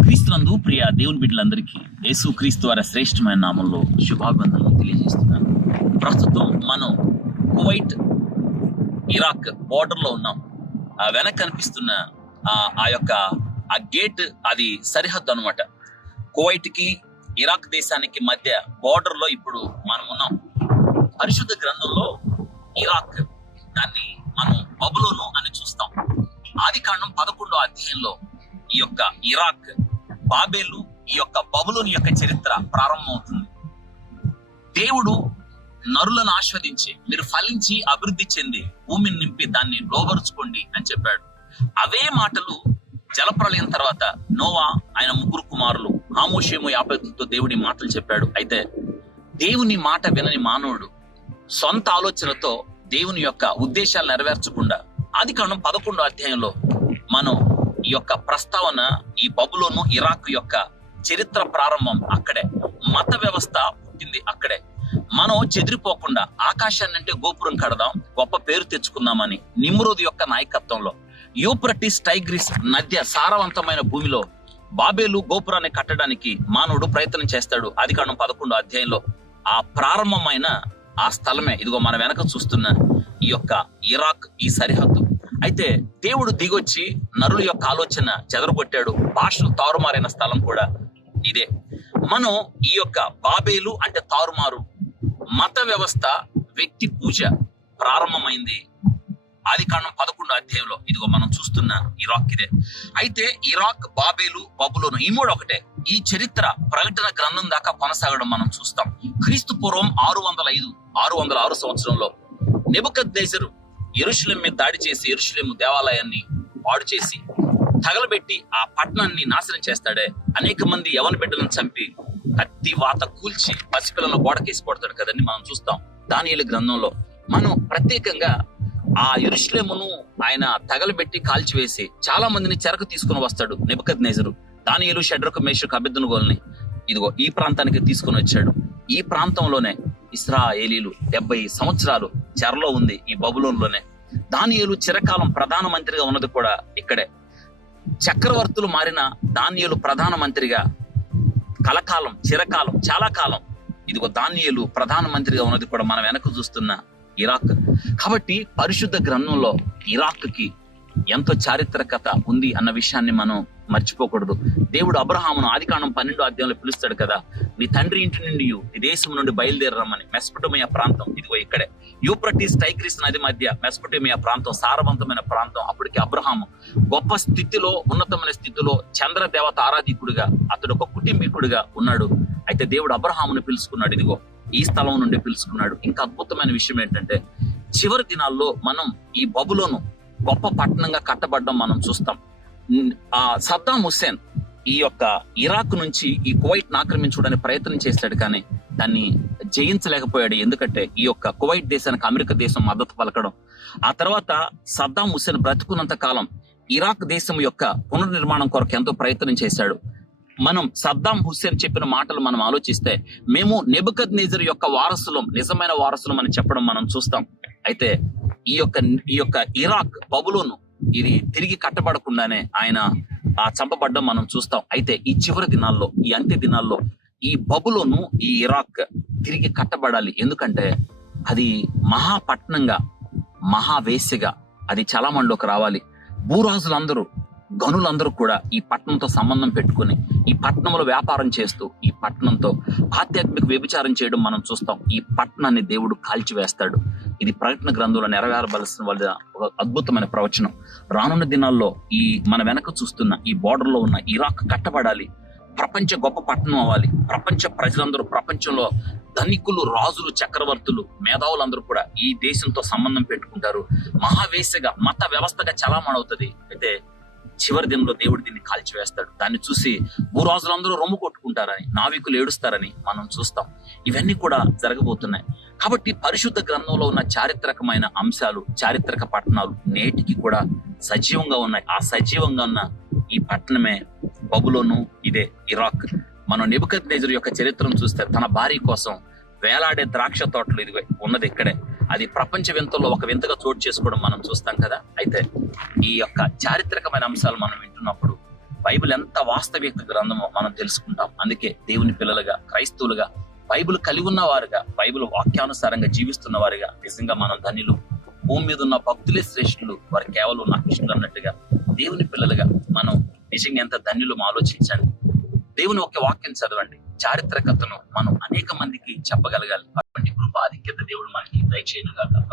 క్రీస్తునందు ప్రియ దేవుని బిడ్డలందరికీ యేసు క్రీస్తు వారి శ్రేష్టమైన నామంలో శుభాభివందనలు తెలియజేస్తున్నాను. ప్రస్తుతం మనం కువైట్ ఇరాక్ బోర్డర్లో ఉన్నాం. ఆ వెనక కనిపిస్తున్న ఆ యొక్క ఆ గేట్ అది సరిహద్దు అనమాట కువైట్కి ఇరాక్ దేశానికి మధ్య బోర్డర్లో ఇప్పుడు మనం ఉన్నాం. పరిశుద్ధ గ్రంథంలో ఇరాక్ దాన్ని మనం బబులోను అని చూస్తాం. ఆది కాండం పదకొండో అధ్యాయంలో ఈ యొక్క ఇరాక్ బాబేలు ఈ యొక్క బబులోని యొక్క చరిత్ర ప్రారంభమవుతుంది. దేవుడు నరులను ఆస్వాదించి మీరు ఫలించి అభివృద్ధి చెంది భూమిని నింపి దాన్ని లోబరుచుకోండి అని చెప్పాడు. అవే మాటలు జలప్రలయం తర్వాత నోవా ఆయన ముగ్గురు కుమారులు ఆమోషేము యాపేతులతో దేవుడి మాటలు చెప్పాడు. అయితే దేవుని మాట వినని మానవుడు సొంత ఆలోచనతో దేవుని యొక్క ఉద్దేశాలు నెరవేర్చకుండా ఆది కాండం పదకొండో అధ్యాయంలో మనం ఈ యొక్క ప్రస్తావన ఈ బబులోను ఇరాక్ యొక్క చరిత్ర ప్రారంభం అక్కడే. మత వ్యవస్థ పుట్టింది అక్కడే. మనం చెదిరిపోకుండా ఆకాశాన్ని అంటే గోపురం కడదాం గొప్ప పేరు తెచ్చుకుందామని నిమ్రోద్ యొక్క నాయకత్వంలో. యూప్రటిస్ టైగ్రిస్ నద్య సారవంతమైన భూమిలో బాబేలు గోపురాన్ని కట్టడానికి మానవుడు ప్రయత్నం చేస్తాడు అధికారం పదకొండు అధ్యాయంలో. ఆ ప్రారంభమైన ఆ స్థలమే. ఇదిగో మన వెనక చూస్తున్న ఈ యొక్క ఇరాక్ ఈ సరిహద్దు. అయితే దేవుడు దిగొచ్చి నరుల యొక్క ఆలోచన చెదరగొట్టాడు. భాషలు తారుమారైన స్థలం కూడా ఇదే. మనం ఈ యొక్క బాబేలు అంటే తారుమారు. మత వ్యవస్థ వ్యక్తి పూజ ప్రారంభమైంది. ఆది కాండం పదకొండు అధ్యాయంలో ఇదిగో మనం చూస్తున్న ఇరాక్ ఇదే. అయితే ఇరాక్ బాబేలు బబులోను ఈ మూడు ఒకటే. ఈ చరిత్ర ప్రకటన గ్రంథం దాకా కొనసాగడం మనం చూస్తాం. క్రీస్తు పూర్వం ఆరు వందల ఐదు ఆరు వందల ఆరు సంవత్సరంలో. నెబుకద్ ఎరుషులం మీద దాడి చేసి ఎరుషులేం దేవాలయాన్ని పాడు చేసి తగలబెట్టి ఆ పట్టణాన్ని నాశనం చేస్తాడే. అనేక మంది యవన బిడ్డలను చంపి కత్తి వాత కూల్చి పసిపిల్లలను గోడకేసి కొడతాడు కదండి మనం చూస్తాం. దానియేలు గ్రంథంలో మనం ప్రత్యేకంగా ఆ ఎరుషులేమును ఆయన తగలబెట్టి కాల్చివేసి చాలా మందిని చెరకు తీసుకుని వస్తాడు నెబద్ నేజరు దానియేలు షడ్రకు మేషకు అభిద్దునుగోల్ని ఇదిగో ఈ ప్రాంతానికి తీసుకుని వచ్చాడు. ఈ ప్రాంతంలోనే ఇస్రాయేలీలు డెబ్బై సంవత్సరాలు చెరలో ఉంది ఈ బబులోన్లోనే. దానియులు చిరకాలం ప్రధానమంత్రిగా ఉన్నది కూడా ఇక్కడే. చక్రవర్తులు మారిన దానియులు ప్రధానమంత్రిగా కలకాలం చిరకాలం చాలా కాలం ఇదిగో దానియులు ప్రధానమంత్రిగా ఉన్నది కూడా మనం వెనక చూస్తున్న ఇరాక్. కాబట్టి పరిశుద్ధ గ్రంథంలో ఇరాక్కి ఎంతో చారిత్రకత ఉంది అన్న విషయాన్ని మనం మర్చిపోకూడదు. దేవుడు అబ్రహామును ఆదికాండం పన్నెండు అధ్యాయంలో పిలుస్తాడు కదా నీ తండ్రి ఇంటి నుండి నీ దేశం నుండి బయలుదేరమ్మని మెస్పటోమియా ప్రాంతం. ఇదిగో ఇక్కడే. యూప్రటీస్ టైగ్రిస్ నది మధ్య మెస్పటోమియా ప్రాంతం సారవంతమైన ప్రాంతం. అప్పటికి అబ్రహాము గొప్ప స్థితిలో ఉన్నతమైన స్థితిలో చంద్ర దేవత ఆరాధికుడిగా అతడు ఒక కుటుంబీకుడిగా ఉన్నాడు. అయితే దేవుడు అబ్రహామును పిలుచుకున్నాడు. ఇదిగో ఈ స్థలం నుండి పిలుచుకున్నాడు. ఇంకా అద్భుతమైన విషయం ఏంటంటే చివరి దినాల్లో మనం ఈ బబులోను గొప్ప పట్టణంగా కట్టబడడం మనం చూస్తాం. ఆ సద్దాం హుస్సేన్ ఈ యొక్క ఇరాక్ నుంచి ఈ కువైట్ ఆక్రమించడానికి ప్రయత్నం చేశాడు కానీ దాన్ని జయించలేకపోయాడు. ఎందుకంటే ఈ యొక్క కువైట్ దేశానికి అమెరికా దేశం మద్దతు పలకడం. ఆ తర్వాత సద్దాం హుస్సేన్ బ్రతుకున్నంత కాలం ఇరాక్ దేశం యొక్క పునర్నిర్మాణం కొరకు ఎంతో ప్రయత్నం చేశాడు. మనం సద్దాం హుస్సేన్ చెప్పిన మాటలు మనం ఆలోచిస్తే మేము నిబద్ నేజర్ యొక్క వారసులం నిజమైన వారసులం అని చెప్పడం మనం చూస్తాం. అయితే ఈ యొక్క ఈ యొక్క ఇరాక్ బబులోను ఇది తిరిగి కట్టబడకుండానే ఆయన ఆ చంపబడ్డం మనం చూస్తాం. అయితే ఈ చివరి దినాల్లో ఈ అంత్య దినాల్లో ఈ బబులోను ఈ ఇరాక్ తిరిగి కట్టబడాలి. ఎందుకంటే అది మహాపట్నంగా మహావేశ్యగా అది చలామణిలోకి రావాలి. భూరాజులందరూ గనులందరూ కూడా ఈ పట్టణంతో సంబంధం పెట్టుకుని ఈ పట్టణంలో వ్యాపారం చేస్తూ ఈ పట్టణంతో ఆధ్యాత్మిక వ్యభిచారం చేయడం మనం చూస్తాం. ఈ పట్టణాన్ని దేవుడు కాల్చివేస్తాడు. ఇది ప్రకటన గ్రంథంలో నెరవేరవలసిన వాళ్ళ ఒక అద్భుతమైన ప్రవచనం. రానున్న దినాల్లో ఈ మన వెనక చూస్తున్న ఈ border లో ఉన్న ఇరాక్ కట్టబడాలి. ప్రపంచ గొప్ప పట్టణం అవ్వాలి. ప్రపంచ ప్రజలందరూ ప్రపంచంలో ధనికులు రాజులు చక్రవర్తులు మేధావులందరూ కూడా ఈ దేశంతో సంబంధం పెట్టుకుంటారు. మహావేశగా మత వ్యవస్థగా చలామణవుతుంది అయితే చివరి దినంలో దేవుడు దీన్ని కాల్చివేస్తాడు. దాన్ని చూసి భూరాజులందరూ రొమ్ము కొట్టుకుంటారని నావికులు ఏడుస్తారని మనం చూస్తాం. ఇవన్నీ కూడా జరగబోతున్నాయి. కాబట్టి పరిశుద్ధ గ్రంథంలో ఉన్న చారిత్రకమైన అంశాలు చారిత్రక పట్టణాలు నేటికి కూడా సజీవంగా ఉన్నాయి. ఆ సజీవంగా ఉన్న ఈ పట్టణమే బబులోను ఇదే ఇరాక్. మనం నెబుకద్ నేజర్ యొక్క చరిత్రను చూస్తే తన భార్య కోసం వేలాడే ద్రాక్ష తోటలు ఇది ఉన్నది ఇక్కడే. అది ప్రపంచ వింతల్లో ఒక వింతగా చోటు చేసుకోవడం మనం చూస్తాం కదా. అయితే ఈ యొక్క చారిత్రకమైన అంశాలు మనం వింటున్నప్పుడు బైబిల్ ఎంత వాస్తవిక గ్రంథమో మనం తెలుసుకుంటాం. అందుకే దేవుని పిల్లలుగా క్రైస్తవులుగా బైబిల్ కలిగి ఉన్న వారుగా బైబిల్ వాక్యానుసారంగా జీవిస్తున్న వారుగా నిజంగా మనం ధనిలు భూమి మీద ఉన్న భక్తులే శ్రేష్ఠులు. వారు కేవలం ఉన్న ఇష్టలు అన్నట్టుగా దేవుని పిల్లలుగా మనం నిజంగా ఎంత ధన్యులు ఆలోచించండి దేవుని ఒక వాక్యం చదవండి. చారిత్రకతను మనం అనేక మందికి చెప్పగలగాలి. అటువంటి కృపాధిక్యత దేవుడు మనకి దయచేయను గాక